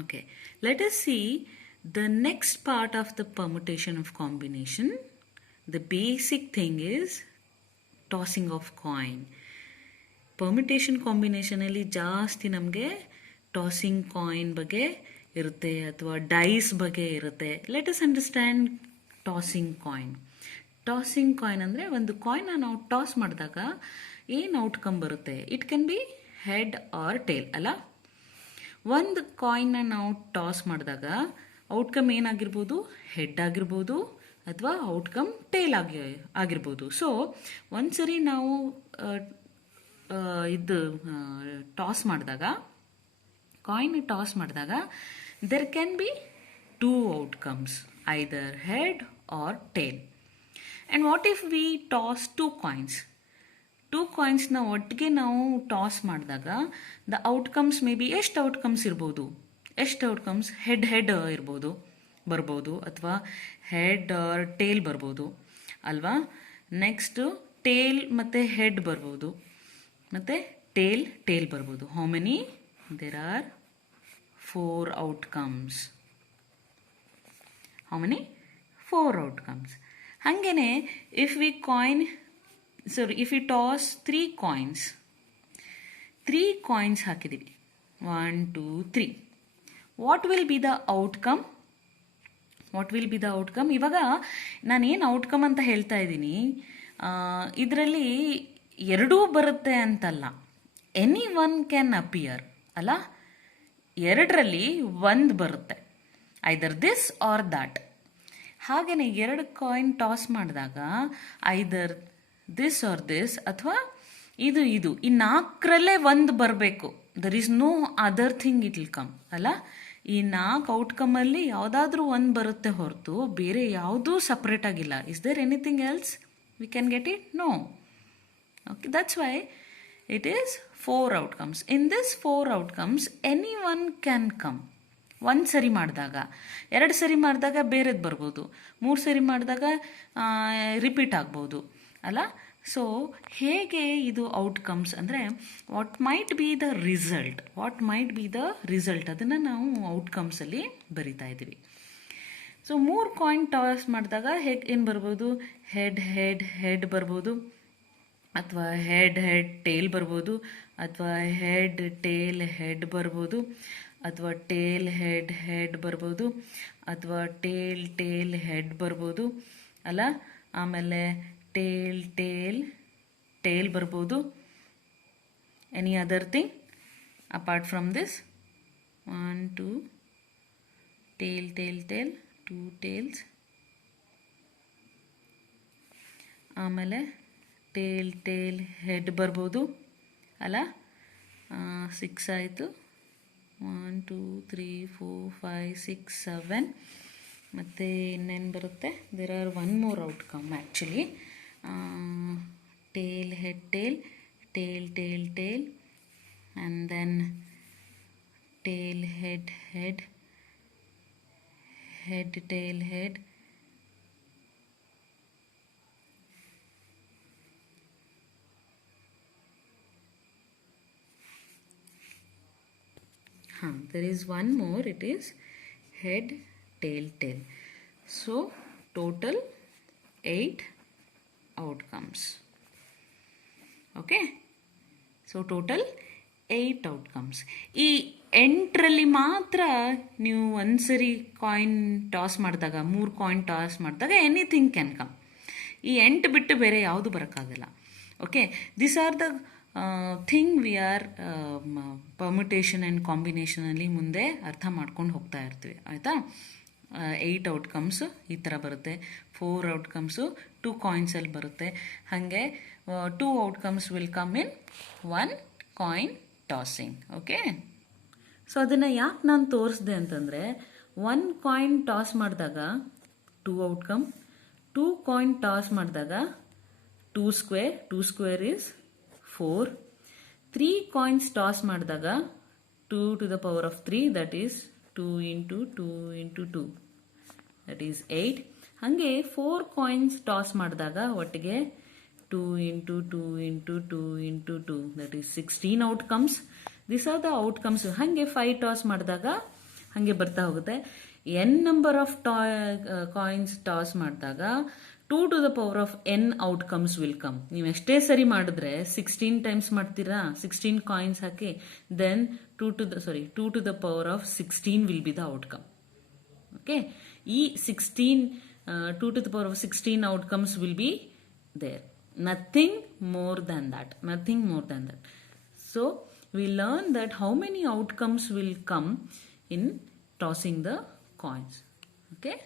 Okay, let us see the next part of the permutation of combination. The basic thing is tossing of coin. Permutation ಕಾಂಬಿನೇಷನಲ್ಲಿ ಜಾಸ್ತಿ ನಮಗೆ tossing coin ಬಗ್ಗೆ ಇರುತ್ತೆ ಅಥವಾ dice ಬಗ್ಗೆ ಇರುತ್ತೆ. Let us understand tossing coin. Tossing coin ಅಂದರೆ ಒಂದು ಕಾಯಿನ್ನ ನಾವು ಟಾಸ್ ಮಾಡಿದಾಗ ಏನು ಔಟ್ಕಮ್ ಬರುತ್ತೆ. It can be head or tail ಅಲ್ಲ. ಒಂದು ಕಾಯಿನ್ನ ನಾವು ಟಾಸ್ ಮಾಡಿದಾಗ ಔಟ್ಕಮ್ ಏನಾಗಿರ್ಬೋದು, ಹೆಡ್ ಆಗಿರ್ಬೋದು ಅಥವಾ ಔಟ್ಕಮ್ ಟೇಲ್ ಆಗಿರ್ಬೋದು. ಸೊ ಒಂದ್ಸರಿ ನಾವು ಇದು ಟಾಸ್ ಮಾಡಿದಾಗ, ಕಾಯಿನ್ ಟಾಸ್ ಮಾಡಿದಾಗ there can be two outcomes, either head or tail. And what if we toss two coins? Two ಕಾಯಿನ್ಸ್ನ ಒಟ್ಟಿಗೆ ನಾವು ಟಾಸ್ ಮಾಡಿದಾಗ ದ ಔಟ್ಕಮ್ಸ್ ಮೇ ಬಿ ಎಷ್ಟು ಔಟ್ಕಮ್ಸ್ ಇರ್ಬೋದು? ಎಷ್ಟು ಔಟ್ಕಮ್ಸ್? ಹೆಡ್ ಬರ್ಬೋದು ಅಥವಾ ಹೆಡ್ ಆರ್ ಟೇಲ್ ಬರ್ಬೋದು ಅಲ್ವಾ. ನೆಕ್ಸ್ಟು ಟೇಲ್ ಮತ್ತು ಹೆಡ್ ಬರ್ಬೋದು ಮತ್ತು ಟೇಲ್ ಬರ್ಬೋದು. How many? There are 4 outcomes. How many? 4 outcomes. ಹಾಗೇನೆ ಇಫ್ ವಿ ಟಾಸ್ 3 ಕಾಯಿನ್ಸ್ ಹಾಕಿದ್ದೀವಿ, 1 2 3, what will be the outcome? ಇವಾಗ ನಾನೇನು ಔಟ್ಕಮ್ ಅಂತ ಹೇಳ್ತಾ ಇದ್ದೀನಿ, ಇದರಲ್ಲಿ ಎರಡೂ ಬರುತ್ತೆ ಅಂತಲ್ಲ, ಎನಿ ಒನ್ ಕ್ಯಾನ್ ಅಪಿಯರ್ ಅಲ್ಲ. ಎರಡರಲ್ಲಿ ಒಂದು ಬರುತ್ತೆ, ಐದರ್ ದಿಸ್ ಆರ್ ದ್ಯಾಟ್. ಹಾಗೆಯೇ 2 ಕಾಯಿನ್ ಟಾಸ್ ಮಾಡಿದಾಗ ಐದರ್ ದಿಸ್ ಆರ್ ದಿಸ್ ಅಥವಾ ಇದು ಈ 4ರಲ್ಲೇ ಒಂದು ಬರಬೇಕು. There is no other thing it will come ಅಲ್ಲ. ಈ 4 ಔಟ್ಕಮಲ್ಲಿ ಯಾವುದಾದ್ರೂ ಒಂದು ಬರುತ್ತೆ ಹೊರತು ಬೇರೆ ಯಾವುದೂ ಸಪ್ರೇಟ್ ಆಗಿಲ್ಲ. Is there anything else we can get it? No. Okay, that's why it is 4 outcomes. In this 4 outcomes any one can come. 1 ಸರಿ ಮಾಡಿದಾಗ, 2 ಸರಿ ಮಾಡಿದಾಗ ಬೇರೆದು ಬರ್ಬೋದು, 3 ಸರಿ ಮಾಡಿದಾಗ ರಿಪೀಟ್ ಆಗ್ಬೋದು ಅಲ್ಲ. ಸೊ ಹೇಗೆ ಇದು ಔಟ್ಕಮ್ಸ್ ಅಂದರೆ what might be the result, ಅದನ್ನು ನಾವು ಔಟ್ಕಮ್ಸಲ್ಲಿ ಬರಿತಾ ಇದ್ದೀವಿ. ಸೊ 3 ಕಾಯಿನ್ ಟಾಸ್ ಮಾಡಿದಾಗ ಏನು ಬರ್ಬೋದು? ಹೆಡ್ ಬರ್ಬೋದು, ಅಥವಾ ಹೆಡ್ ಟೇಲ್ ಬರ್ಬೋದು, ಅಥವಾ ಹೆಡ್ ಟೇಲ್ ಹೆಡ್ ಬರ್ಬೋದು, ಅಥವಾ ಟೇಲ್ ಹೆಡ್ ಬರ್ಬೋದು, ಅಥವಾ ಟೇಲ್ ಹೆಡ್ ಬರ್ಬೋದು ಅಲ್ಲ. ಆಮೇಲೆ ಟೇಲ್ ಬರ್ಬೋದು. Any other thing apart from this? 1 2 tail 2 tails. ಆಮೇಲೆ ಟೇಲ್ ಹೆಡ್ ಬರ್ಬೋದು ಅಲ್ಲ. 6 ಆಯಿತು. 1 2 3 4 5 6 7. ಮತ್ತು ಇನ್ನೇನು ಬರುತ್ತೆ? There are 1 more outcome actually. Tail head tail and then tail head tail head. There is one more, it is head tail. So total 8 outcomes. Okay, so total 8 outcomes. ಈ 8ರಲ್ಲಿ ಮಾತ್ರ ನೀವು ಒಂದ್ಸರಿ ಕಾಯಿನ್ ಟಾಸ್ ಮಾಡಿದಾಗ, 3 coin toss ಮಾಡಿದಾಗ anything can come. ಈ 8 ಬಿಟ್ಟು ಬೇರೆ ಯಾವುದು ಬರೋಕ್ಕಾಗಲ್ಲ. Okay, this are the thing we are permutation and ಕಾಂಬಿನೇಷನಲ್ಲಿ ಮುಂದೆ ಅರ್ಥ ಮಾಡ್ಕೊಂಡು ಹೋಗ್ತಾ ಇರ್ತೀವಿ ಆಯಿತಾ. 8 ಔಟ್ಕಮ್ಸು ಈ ಥರ ಬರುತ್ತೆ, 4 ಔಟ್ಕಮ್ಸು 2 ಕಾಯಿನ್ಸಲ್ಲಿ ಬರುತ್ತೆ. ಹಾಗೆ 2 outcomes will come in 1 coin tossing. Okay, so ಅದನ್ನು ಯಾಕೆ ನಾನು ತೋರಿಸ್ದೆ ಅಂತಂದರೆ, 1 ಕಾಯಿನ್ ಟಾಸ್ ಮಾಡಿದಾಗ 2 ಔಟ್ಕಮ್, 2 ಕಾಯಿನ್ ಟಾಸ್ ಮಾಡಿದಾಗ 2 ಸ್ಕ್ವೇರ್ ಈಸ್ 4, 3 ಕಾಯಿನ್ಸ್ ಟಾಸ್ ಮಾಡಿದಾಗ 2 to the power of 3, that is 2 into 2, that is 8. ಹಾಗೆ 4 ಕಾಯಿನ್ಸ್ ಟಾಸ್ ಮಾಡಿದಾಗ ಒಟ್ಟಿಗೆ 2 into 2, that is 16 outcomes. These are the outcomes. ಹಾಗೆ 5 ಟಾಸ್ ಮಾಡಿದಾಗ ಹಾಗೆ ಬರ್ತಾ ಹೋಗುತ್ತೆ. n number of coins toss ಮಾಡಿದಾಗ 2 to the power of n outcomes will come. ನೀವು ಎಷ್ಟೇ ಸರಿ ಮಾಡಿದ್ರೆ 16 ಟೈಮ್ಸ್ ಮಾಡ್ತೀರಾ, 16 ಕಾಯಿನ್ಸ್ ಹಾಕಿ, then 2 to the power of 16 will be the outcome. Okay, ಈ 16 2 to the power of 16 outcomes will be there. Nothing more than that. Nothing more than that. So we learn that how many outcomes will come in tossing the coins. Okay.